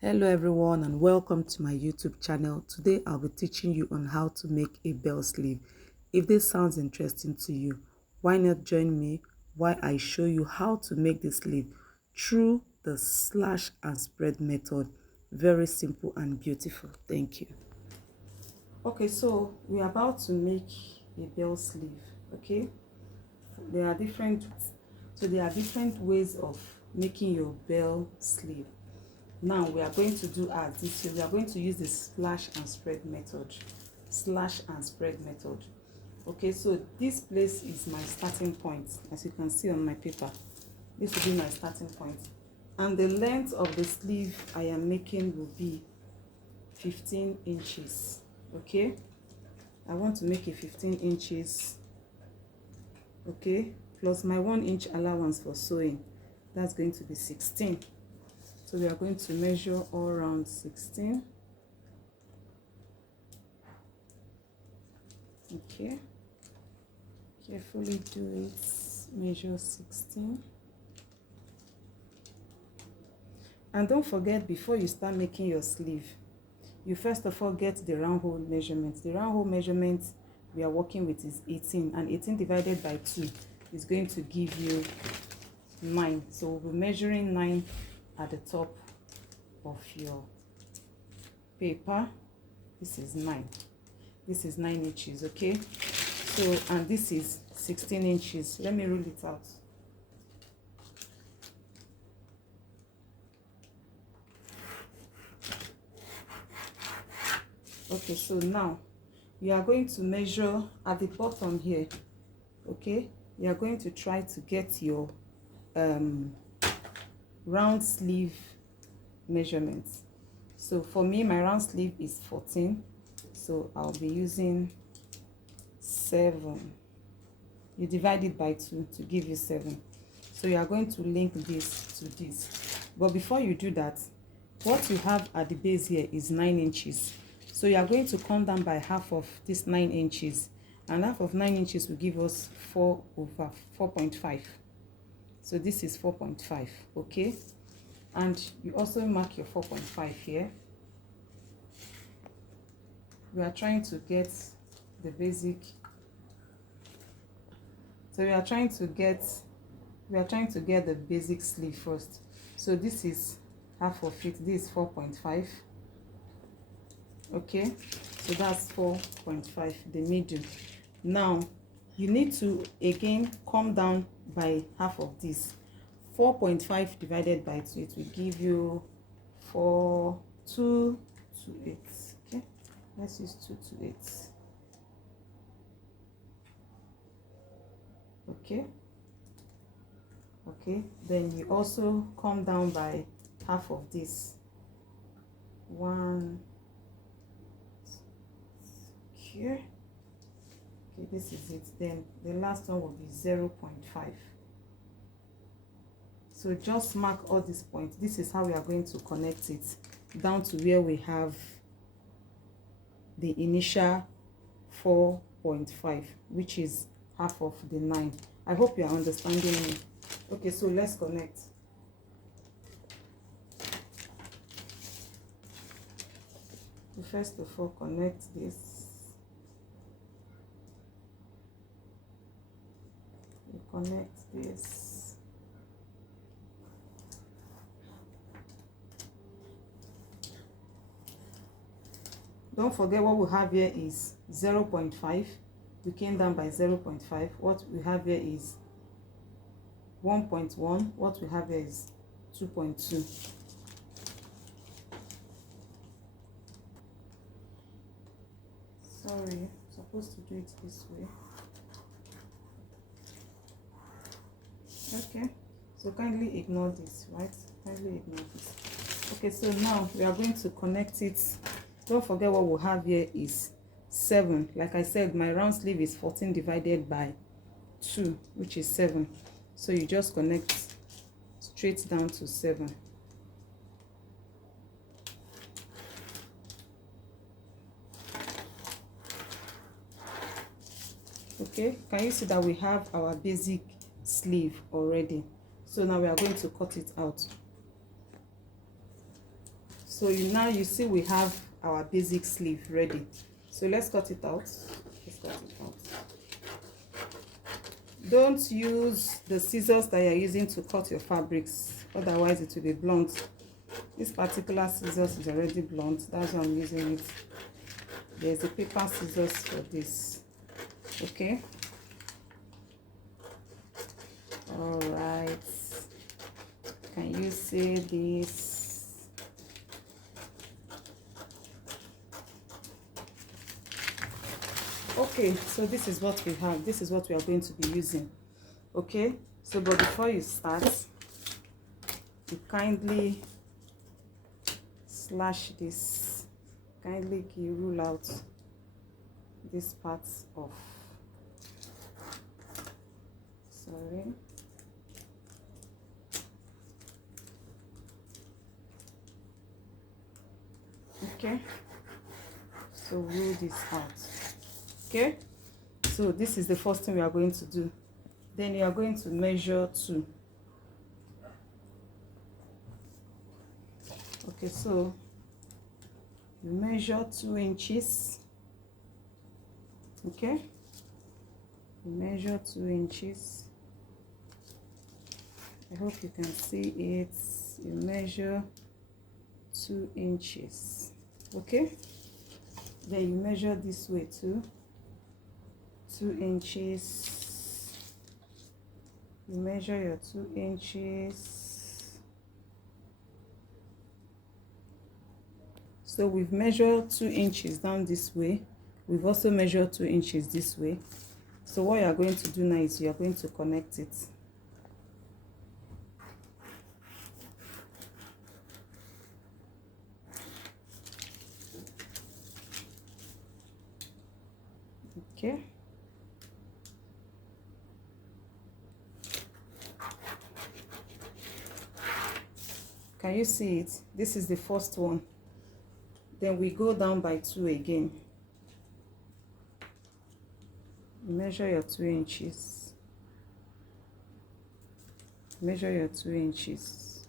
Hello everyone and welcome to my YouTube channel. Today I'll be teaching you on how to make a bell sleeve. If this sounds interesting to you, why not join me while I show you how to make the sleeve through the slash and spread method. Very simple and beautiful. Thank you. Okay, so we're about to make a bell sleeve. Okay, there are different ways of making your bell sleeve. Now we are going to do as this. We are going to use the slash and spread method. Slash and spread method. Okay, so this place is my starting point. As you can see on my paper, this will be my starting point. And the length of the sleeve I am making will be 15 inches. Okay, I want to make a 15 inches. Okay, plus my 1 inch allowance for sewing. That's going to be 16. So we are going to measure all around 16. Okay. Carefully do it. Measure 16. And don't forget, before you start making your sleeve, you first of all get the round hole measurement. The round hole measurement we are working with is 18, and 18 divided by 2 is going to give you 9. So we'll be measuring 9 at the top of your paper. This is 9. This is 9 inches. Okay, so and this is 16 inches. Let me rule it out. Okay, so now you are going to measure at the bottom here. Okay, you are going to try to get your round sleeve measurements. So for me, my round sleeve is 14, so I'll be using 7. You divide it by 2 to give you 7. So you are going to link this to this. But before you do that, what you have at the base here is 9 inches. So you are going to come down by half of this 9 inches, and half of 9 inches will give us 4 over 4.5. So this is 4.5. Okay, and you also mark your 4.5 here. We are trying to get the basic. So we are trying to get the basic sleeve first. So this is half of it. This is 4.5. Okay, so that's 4.5, the middle. Now you need to again come down by half of this. 4.5 divided by 2, it will give you 228. Okay, let's use 228. Okay, then you also come down by half of this. 1 here. Okay, this is it. Then the last one will be 0.5. So just mark all these points. This is how we are going to connect it down to where we have the initial 4.5, which is half of the 9. I hope you are understanding me. Okay, so let's connect. So first of all, connect this. You connect this. Don't forget, what we have here is 0.5. We came down by 0.5. What we have here is 1.1. What we have here is 2.2. Sorry, I'm supposed to do it this way. Okay, so kindly ignore this, right? Kindly ignore this. Okay, so now we are going to connect it. Don't forget, what we have here is 7. Like I said, my round sleeve is 14 divided by 2, which is 7. So you just connect straight down to 7. Okay, can you see that we have our basic sleeve already? So now we are going to cut it out. So now you see we have our basic sleeve ready. So let's cut it out. Let's cut it out. Don't use the scissors that you're using to cut your fabrics, otherwise it will be blunt. This particular scissors is already blunt, that's why I'm using it. There's a paper scissors for this. Okay. All right. Can you see this? Okay, so this is what we have. This is what we are going to be using. Okay, so but before you start, you kindly slash this. Kindly rule out these parts off. Sorry. Okay, so rule this out. Okay, so this is the first thing we are going to do. Then you are going to measure 2. Okay, so you measure 2 inches. Okay, you measure 2 inches. I hope you can see it. You measure 2 inches. Okay, then you measure this way too. 2 inches. You measure your 2 inches. So we've measured 2 inches down this way. We've also measured 2 inches this way. So what you are going to do now is you are going to connect it. Okay. Can you see it? This is the first one. Then we go down by 2 again. Measure your 2 inches. Measure your 2 inches.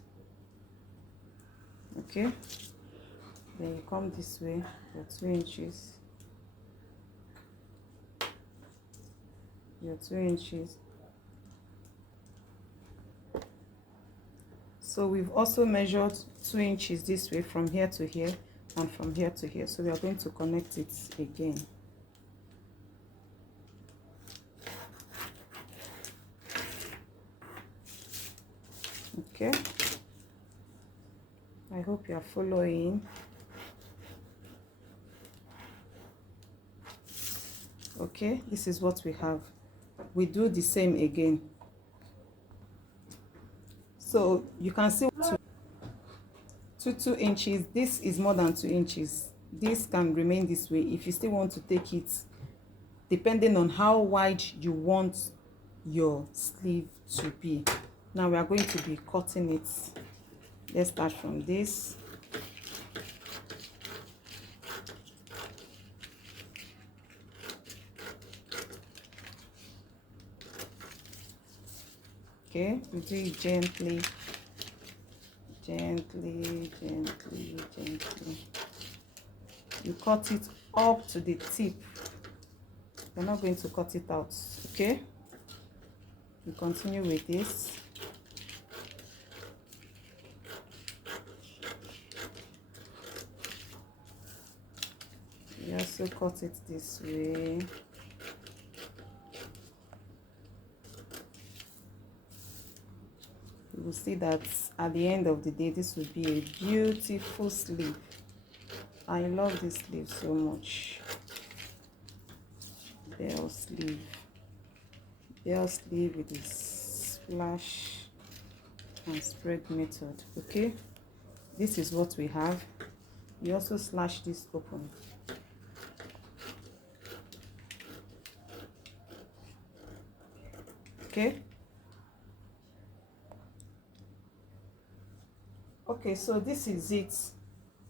Okay. Then you come this way, your 2 inches. Your 2 inches. So we've also measured 2 inches this way from here to here and from here to here. So we are going to connect it again. Okay. I hope you are following. Okay, this is what we have. We do the same again. So you can see 2 inches. This is more than 2 inches. This can remain this way if you still want to take it, depending on how wide you want your sleeve to be. Now we are going to be cutting it. Let's start from this. Okay, we do it gently, gently, gently, gently. You cut it up to the tip. You're not going to cut it out, okay? You continue with this. You also cut it this way. You will see that at the end of the day, this will be a beautiful sleeve. I love this sleeve so much. Bell sleeve. Bell sleeve with this splash and spread method. Okay, this is what we have. You also slash this open. Okay. Okay, so this is it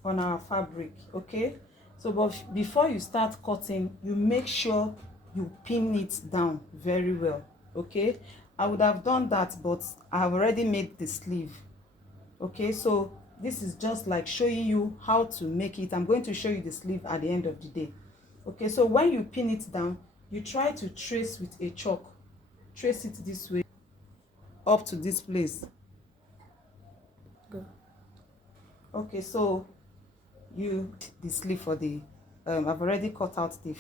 on our fabric. Okay, so but before you start cutting, you make sure you pin it down very well. Okay, I would have done that, but I have already made the sleeve. Okay, so this is just like showing you how to make it. I'm going to show you the sleeve at the end of the day. Okay, so when you pin it down, you try to trace with a chalk. Trace it this way up to this place. Go. Okay, so you the sleeve for the I've already cut out the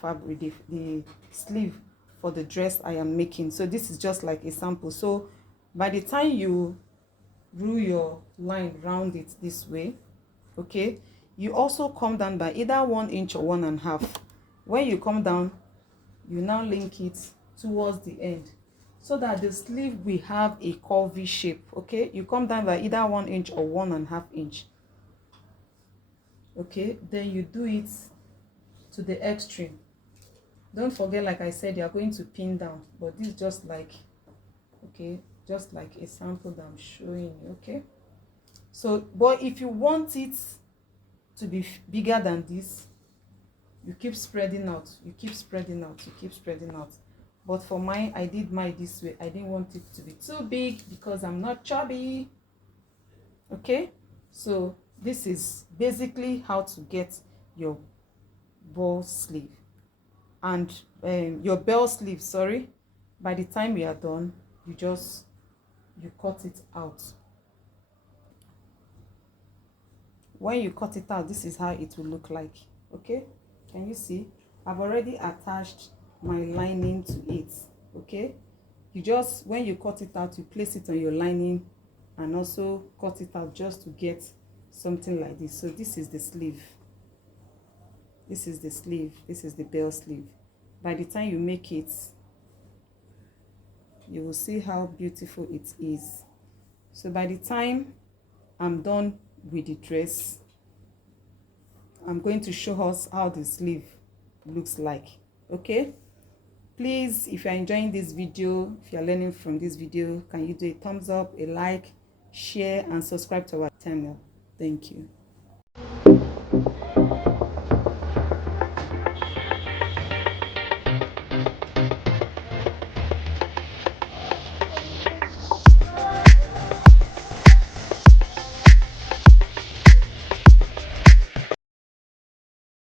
fabric, the sleeve for the dress I am making. So this is just like a sample. So by the time you rule your line round it this way, okay, you also come down by either 1 inch or 1.5. When you come down, you now link it towards the end so that the sleeve will have a curvy shape. Okay, you come down by either 1 inch or 1.5 inch. Okay, then you do it to the extreme. Don't forget, like I said, you are going to pin down, but this is just like, okay, just like a sample that I'm showing you. Okay, so but if you want it to be bigger than this, you keep spreading out, you keep spreading out, you keep spreading out. But for mine, I did mine this way. I didn't want it to be too big because I'm not chubby. Okay, so this is basically how to get your ball sleeve and your bell sleeve, sorry. By the time you are done, you cut it out. When you cut it out, this is how it will look like. Okay, can you see? I've already attached my lining to it. Okay, you just, when you cut it out, you place it on your lining and also cut it out just to get something like this. So this is the sleeve, this is the sleeve, this is the bell sleeve. By the time you make it, you will see how beautiful it is. So by the time I'm done with the dress, I'm going to show us how the sleeve looks like. Okay, please, if you're enjoying this video, if you're learning from this video, can you do a thumbs up, a like, share, and subscribe to our channel? Thank you.